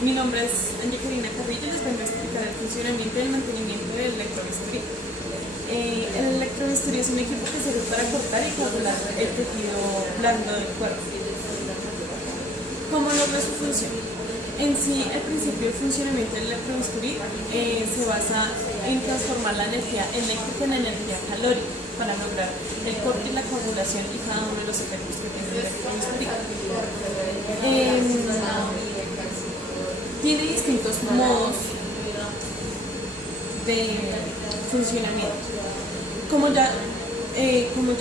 Mi nombre es Angelina Carrillo y les vengo a explicar el funcionamiento y el mantenimiento del electrobisturí. El electrobisturí es un equipo que sirve para cortar y coagular el tejido blando del cuerpo. ¿Cómo logra su función? En sí, el principio del funcionamiento del electrobisturí se basa en transformar la energía eléctrica en energía calórica para lograr el corte y la coagulación y cada uno de los efectos que tiene el electrobisturí. Tiene distintos modos de funcionamiento. Como ya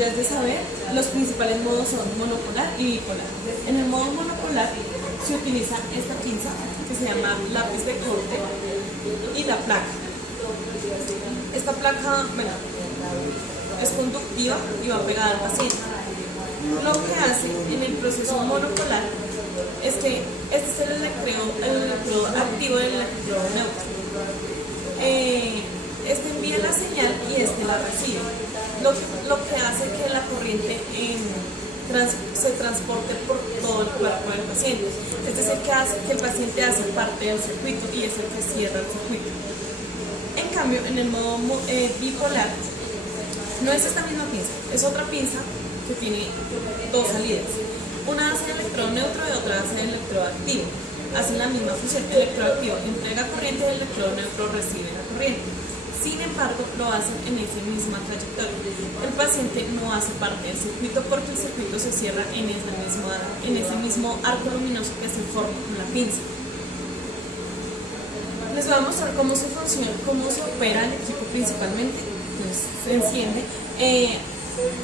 es de saber, los principales modos son monopolar y bipolar. En el modo monopolar se utiliza esta pinza que se llama lápiz de corte y la placa. Esta placa, es conductiva y va pegada al paciente. Lo que hace en el proceso monopolar es que este es el electrodo activo del electrodo neutro. Este envía la señal y este la recibe, lo que hace que la corriente se transporte por todo el cuerpo del paciente. Este es el que hace que el paciente hace parte del circuito y es el que cierra el circuito. En cambio, en el modo bipolar, no es esta misma pinza, es otra pinza que tiene dos salidas. Una hace el electrodo neutro y otra hace el electrodo activo. Hacen la misma función. El electrodo activo entrega corriente y el electrodo neutro recibe la corriente. Sin embargo, lo hacen en esa misma trayectoria. El paciente no hace parte del circuito porque el circuito se cierra en ese mismo arco luminoso que se forma con la pinza. Les voy a mostrar cómo se funciona, cómo se opera el equipo principalmente. Pues, se enciende.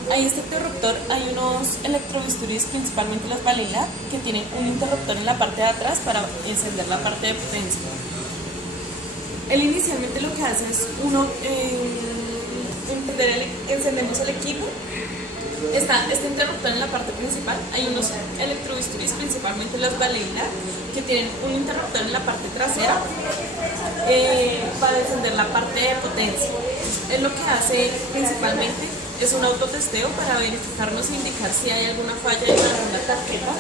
Hay este interruptor, hay unos electrobisturíes, principalmente las Balila, que tienen un interruptor en la parte de atrás para encender la parte de potencia. Él inicialmente lo que hace es encendemos el equipo. Está este interruptor en la parte principal. Hay unos electrobisturíes, principalmente las Balila, que tienen un interruptor en la parte trasera para encender la parte de potencia. Él lo que hace principalmente es un autotesteo para verificarnos e indicar si hay alguna falla en alguna tarjeta,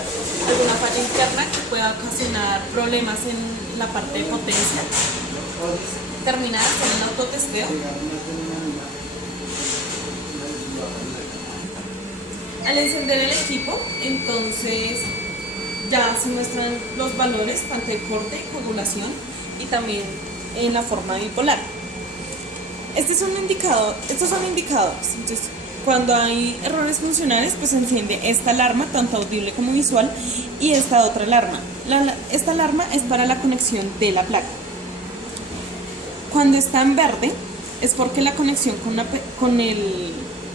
alguna falla interna que pueda ocasionar problemas en la parte de potencia. Terminada con un autotesteo. Al encender el equipo, entonces ya se muestran los valores tanto de corte, coagulación y también en la forma bipolar. Estos son indicadores. Entonces, cuando hay errores funcionales, pues se enciende esta alarma, tanto audible como visual, y esta otra alarma. Esta alarma es para la conexión de la placa. Cuando está en verde, es porque la conexión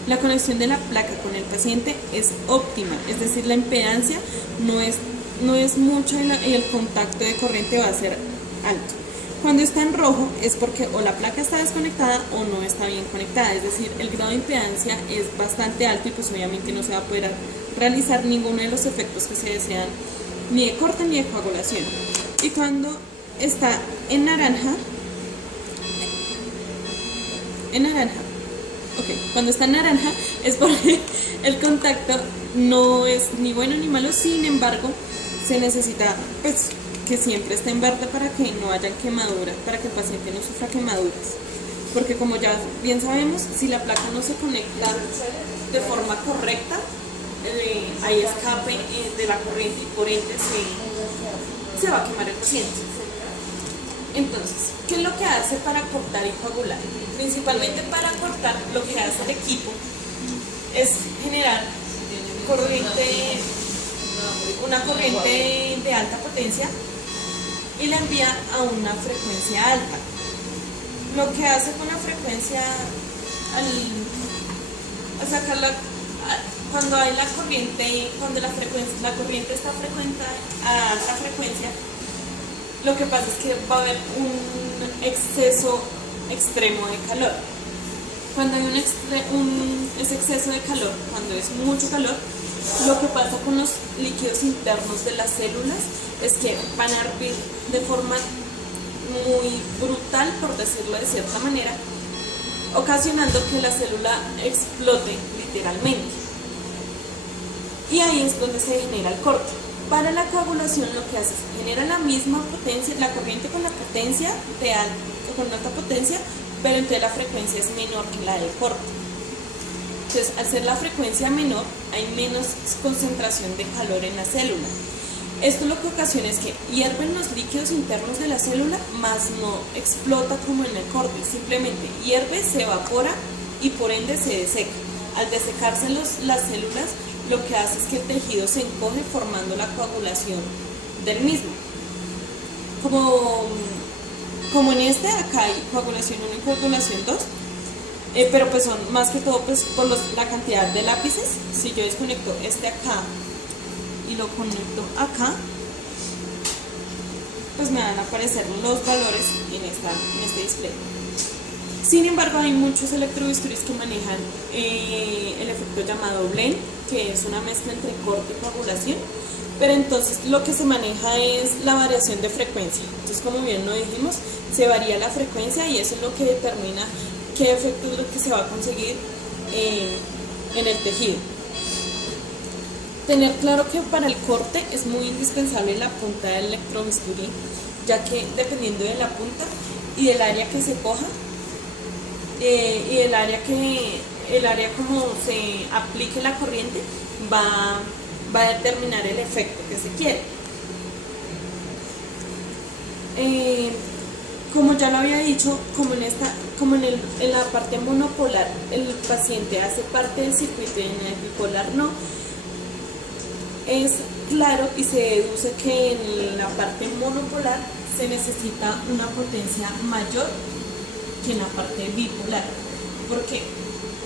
la conexión de la placa con el paciente es óptima, es decir, la impedancia no es mucha y el contacto de corriente va a ser alto. Cuando está en rojo es porque o la placa está desconectada o no está bien conectada, es decir, el grado de impedancia es bastante alto y pues obviamente no se va a poder realizar ninguno de los efectos que se desean, ni de corte ni de coagulación. Y cuando está en naranja, cuando está en naranja es porque el contacto no es ni bueno ni malo, sin embargo se necesita pues que siempre esté en verde para que no haya quemaduras, para que el paciente no sufra quemaduras, porque como ya bien sabemos, si la placa no se conecta de forma correcta, hay escape de la corriente y por ende se va a quemar el paciente. Entonces, ¿qué es lo que hace para cortar y coagular? Principalmente para cortar, lo que hace el equipo es generar una corriente de alta potencia y la envía a una frecuencia alta. Lo que hace con la frecuencia, al sacarla, cuando hay la corriente, cuando la corriente está a alta frecuencia, lo que pasa es que va a haber un exceso extremo de calor. Cuando hay ese exceso de calor, cuando es mucho calor, lo que pasa con los líquidos internos de las células es que van a hervir de forma muy brutal, por decirlo de cierta manera, ocasionando que la célula explote literalmente. Y ahí es donde se genera el corte. Para la coagulación lo que hace es genera la misma potencia, la corriente con la potencia con alta potencia, pero entonces la frecuencia es menor que la del corte. Entonces, al ser la frecuencia menor, hay menos concentración de calor en la célula. Esto lo que ocasiona es que hierven los líquidos internos de la célula, más no explota como en el corte, simplemente hierve, se evapora y por ende se deseca. Al desecarse las células, lo que hace es que el tejido se encoge formando la coagulación del mismo. Como en este, acá hay coagulación 1 y coagulación 2, pero pues son más que todo pues por la cantidad de lápices. Si yo desconecto este acá y lo conecto acá, pues me van a aparecer los valores en este display. Sin embargo, hay muchos electrobisturís que manejan el efecto llamado blend, que es una mezcla entre corte y coagulación, pero entonces lo que se maneja es la variación de frecuencia. Entonces, como bien lo dijimos, se varía la frecuencia y eso es lo que determina qué efecto es lo que se va a conseguir en el tejido. Tener claro que para el corte es muy indispensable la punta del electrobisturí, ya que dependiendo de la punta y del área que se coja, y el área como se aplique la corriente va a determinar el efecto que se quiere. Como ya lo había dicho, como en la parte monopolar el paciente hace parte del circuito y en el bipolar no, es claro y se deduce que en la parte monopolar se necesita una potencia mayor que en la parte bipolar. ¿Por qué?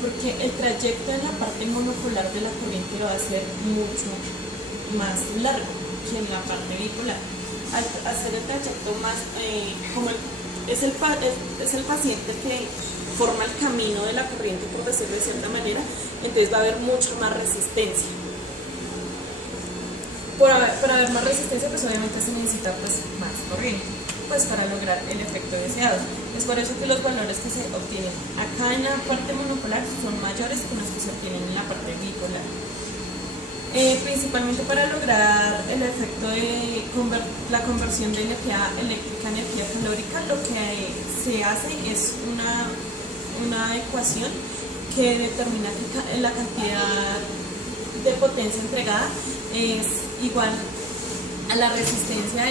Porque el trayecto en la parte monopolar de la corriente va a ser mucho más largo que en la parte bipolar. Al hacer el trayecto más, es el paciente que forma el camino de la corriente, por decirlo de cierta manera, entonces va a haber mucha más resistencia. Para haber más resistencia, pues obviamente se necesita pues más corriente, pues para lograr el efecto deseado. Es por eso que los valores que se obtienen acá en la parte monopolar son mayores que los que se obtienen en la parte bipolar. Principalmente para lograr el efecto de la conversión de energía eléctrica a energía calórica, lo que se hace es una ecuación que determina que la cantidad de potencia entregada es igual a la resistencia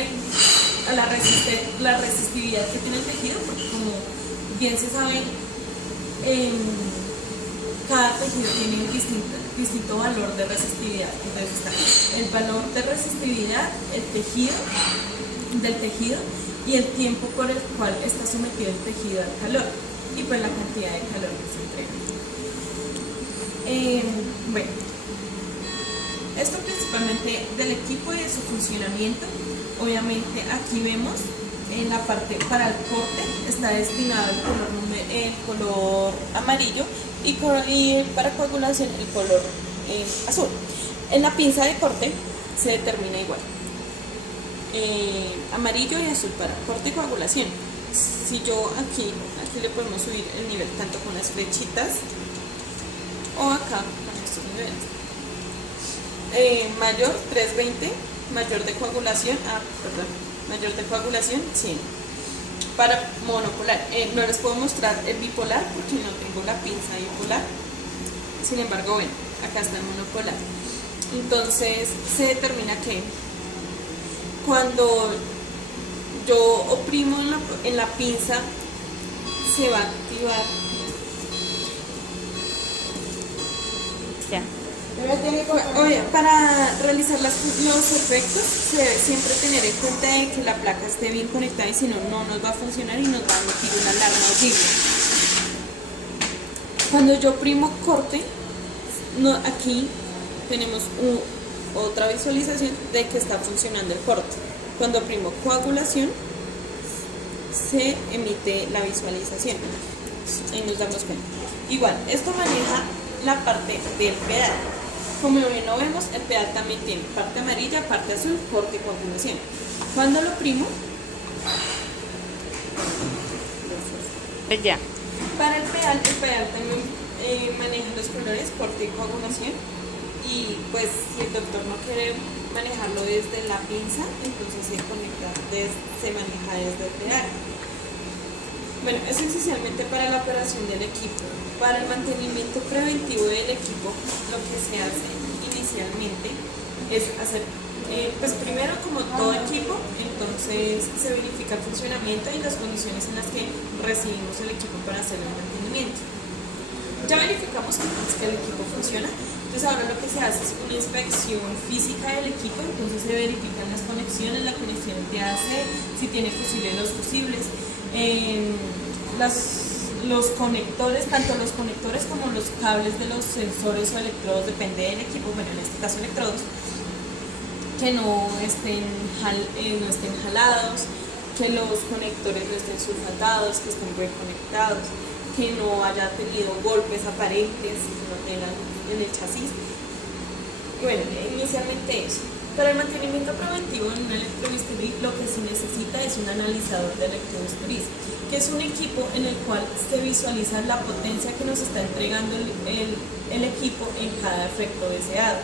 la resistividad que tiene el tejido, porque como bien se sabe, cada tejido tiene un distinto valor de resistividad. Entonces está el valor de resistividad del tejido y el tiempo por el cual está sometido el tejido al calor y pues la cantidad de calor que se entrega. Bueno, esto principalmente del equipo y de su funcionamiento. Obviamente aquí vemos en la parte para el corte está destinado el color amarillo y para coagulación el color azul. En la pinza de corte se determina igual, amarillo y azul para corte y coagulación. Si yo aquí le podemos subir el nivel tanto con las flechitas o acá con estos niveles. Mayor 320, mayor de coagulación, mayor de coagulación 100. Para monopolar, no les puedo mostrar el bipolar porque no tengo la pinza bipolar. Sin embargo, bueno, acá está el monopolar. Entonces se determina que cuando yo oprimo en la pinza se va a activar. Ya. Para realizar los efectos se debe siempre tener en cuenta de que la placa esté bien conectada y si no, no nos va a funcionar y nos va a emitir una alarma audible. Cuando yo oprimo corte, aquí tenemos otra visualización de que está funcionando el corte. Cuando oprimo coagulación, se emite la visualización. Ahí nos damos cuenta. Igual, esto maneja la parte del pedal. Como bien lo vemos, el pedal también tiene parte amarilla, parte azul, corte y coagulación. Cuando lo oprimo, ya. Para el pedal también maneja los colores corte y coagulación. Y pues si el doctor no quiere manejarlo desde la pinza, entonces se maneja desde el pedal. Bueno, eso es esencialmente para la operación del equipo. Para el mantenimiento preventivo del equipo, lo que se hace inicialmente es hacer, pues primero, como todo equipo, entonces se verifica el funcionamiento y las condiciones en las que recibimos el equipo para hacer el mantenimiento. Ya verificamos entonces que el equipo funciona, entonces ahora lo que se hace es una inspección física del equipo, entonces se verifican las conexiones, la conexión de AC, si tiene fusibles los fusibles, los conectores, tanto los conectores como los cables de los sensores o electrodos, depende del equipo, bueno, en este caso electrodos, que no estén jalados, que los conectores no estén sulfatados, que estén bien conectados, que no haya tenido golpes aparentes en el chasis. Y bueno, inicialmente eso. Para el mantenimiento preventivo en un electrobisturí, lo que se necesita es un analizador de electrobisturí, que es un equipo en el cual se visualiza la potencia que nos está entregando el equipo en cada efecto deseado.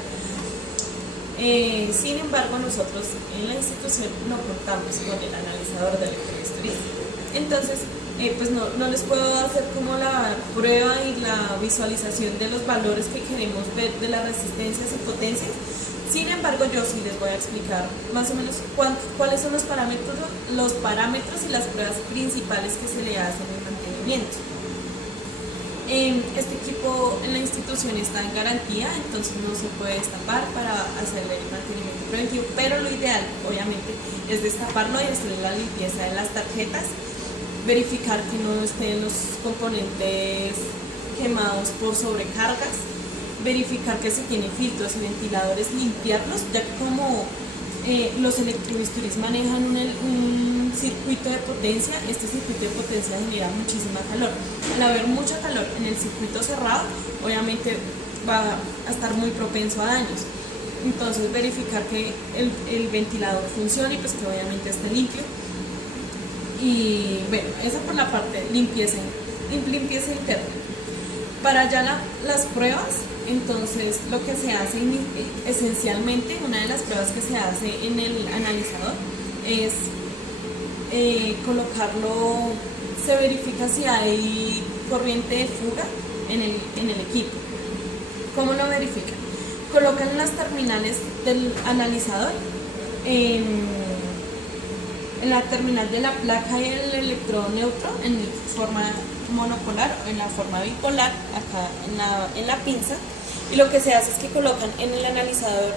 Sin embargo, nosotros en la institución no contamos con el analizador de electrobisturí. Entonces, pues no les puedo hacer como la prueba y la visualización de los valores que queremos ver de las resistencias y potencias. Sin embargo, yo sí les voy a explicar más o menos cuáles son los parámetros y las pruebas principales que se le hacen en el mantenimiento. Este equipo en la institución está en garantía, entonces no se puede destapar para hacerle el mantenimiento preventivo, pero lo ideal, obviamente, es destaparlo y hacerle la limpieza de las tarjetas, verificar que no estén los componentes quemados por sobrecargas, verificar que se tienen filtros y ventiladores, limpiarlos, ya que como los electrobisturís manejan un circuito de potencia, este circuito de potencia genera muchísima calor. Al haber mucho calor en el circuito cerrado, obviamente va a estar muy propenso a daños. Entonces verificar que el ventilador funcione y pues que obviamente esté limpio. Y bueno, eso por la parte de limpieza interna. Para ya las pruebas, entonces lo que se hace esencialmente, una de las pruebas que se hace en el analizador es colocarlo, se verifica si hay corriente de fuga en el equipo. ¿Cómo lo verifican? Colocan las terminales del analizador en la terminal de la placa y el electrodo neutro en forma monopolar o en la forma bipolar, acá en la pinza, y lo que se hace es que colocan en el analizador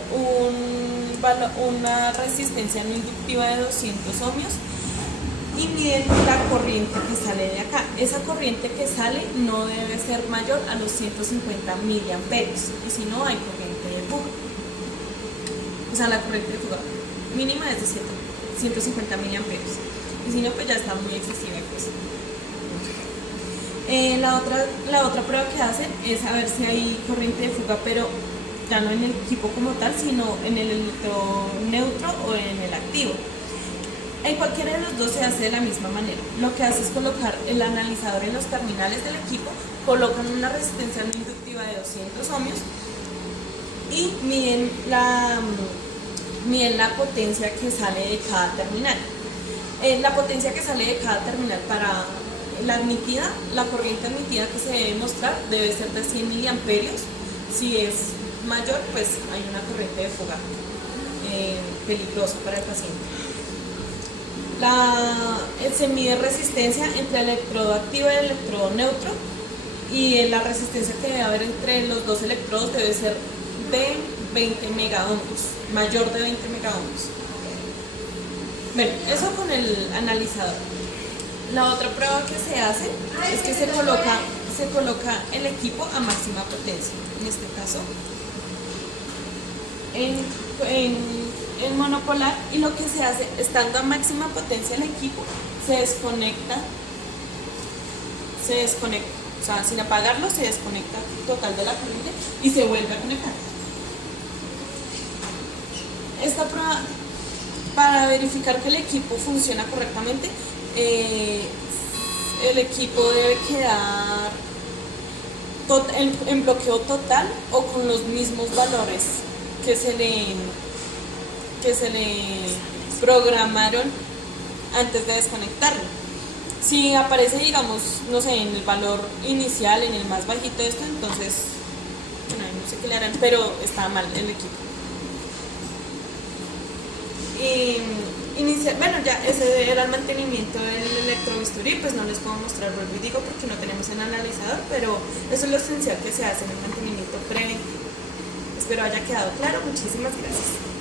una resistencia no inductiva de 200 ohmios y miden la corriente que sale de acá. Esa corriente que sale no debe ser mayor a los 150 miliamperios, y si no hay corriente de fuga. O sea, la corriente de fuga mínima es de 150 miliamperios, y si no, pues ya está muy excesiva. Pues. La otra prueba que hacen es saber si hay corriente de fuga, pero ya no en el equipo como tal, sino en el electrodo neutro o en el activo. En cualquiera de los dos se hace de la misma manera. Lo que hace es colocar el analizador en los terminales del equipo, colocan una resistencia no inductiva de 200 ohmios y miden la potencia que sale de cada terminal. La potencia que sale de cada terminal para la corriente admitida que se debe mostrar debe ser de 100 miliamperios. Si es mayor, pues hay una corriente de fuga peligrosa para el paciente. Se mide resistencia entre el electrodo activo y el electrodo neutro, y la resistencia que debe haber entre los dos electrodos debe ser de 20 megaohmios, mayor de 20 megaohmios. Bueno, eso con el analizador. La otra prueba que se hace es que se coloca el equipo a máxima potencia. En este caso, en monopolar, y lo que se hace, estando a máxima potencia el equipo, se desconecta, o sea, sin apagarlo se desconecta total de la corriente y se vuelve a conectar. Esta prueba, para verificar que el equipo funciona correctamente, el equipo debe quedar en bloqueo total o con los mismos valores que se le que se le programaron antes de desconectarlo. Si aparece, digamos, no sé, en el valor inicial, en el más bajito de esto, entonces, bueno, no sé qué le harán, pero está mal el equipo. Bueno, ya ese era el mantenimiento del electrobisturí, pues no les puedo mostrar, vuelvo y digo, porque no tenemos el analizador, pero eso es lo esencial que se hace en el mantenimiento preventivo. Espero haya quedado claro. Muchísimas gracias.